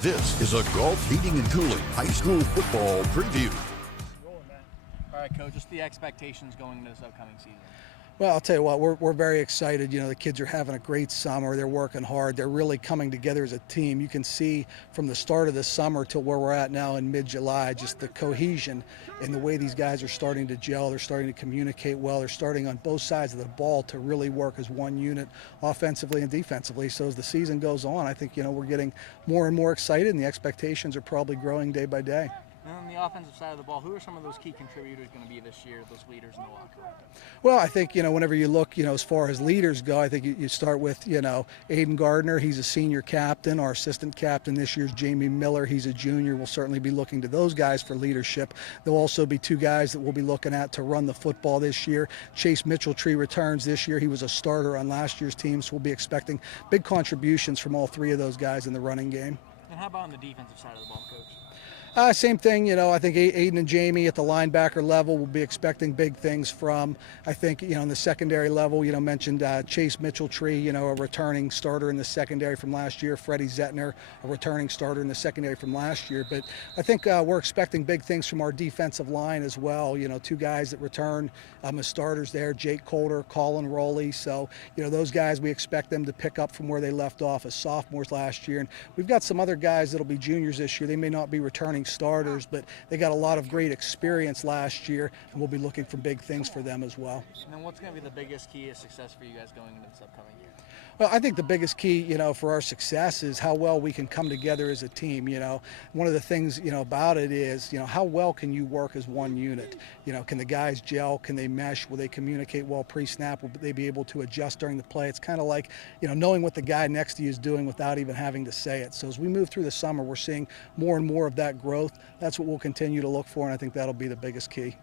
This is a Gault Heating and Cooling High School Football Preview. All right, Coach, just the expectations going into this upcoming season. Well, I'll tell you what, we're very excited. You know, the kids are having a great summer. They're working hard. They're really coming together as a team. You can see from the start of the summer till where we're at now in mid-July, just the cohesion and the way these guys are starting to gel. They're starting to communicate well. They're starting on both sides of the ball to really work as one unit, offensively and defensively. So as the season goes on, I think, we're getting more and more excited, and the expectations are probably growing day by day. And on the offensive side of the ball, who are some of those key contributors going to be this year, those leaders in the locker room? Well, I think, whenever you look, as far as leaders go, I think you start with, Aiden Gardner. He's a senior captain. Our assistant captain this year is Jamie Miller. He's a junior. We'll certainly be looking to those guys for leadership. There'll also be two guys that we'll be looking at to run the football this year. Chase Mitchell-Tree returns this year. He was a starter on last year's team, so we'll be expecting big contributions from all three of those guys in the running game. And how about on the defensive side of the ball, Coach? Same thing, I think Aiden and Jamie at the linebacker level will be expecting big things from. I think, in the secondary level, mentioned Chase Mitchell-Tree, a returning starter in the secondary from last year. Freddie Zettner, a returning starter in the secondary from last year. But I think we're expecting big things from our defensive line as well. Two guys that return as starters there, Jake Coulter, Colin Rowley. So, those guys, we expect them to pick up from where they left off as sophomores last year. And we've got some other guys that'll be juniors this year. They may not be returning starters, but they got a lot of great experience last year, and we'll be looking for big things for them as well. And then what's going to be the biggest key to success for you guys going into this upcoming year? Well, I think the biggest key, for our success is how well we can come together as a team. One of the things, about it is, how well can you work as one unit? Can the guys gel? Can they mesh? Will they communicate well pre-snap? Will they be able to adjust during the play? It's kind of like, knowing what the guy next to you is doing without even having to say it. So as we move through the summer, we're seeing more and more of that growth. That's what we'll continue to look for, and I think that'll be the biggest key.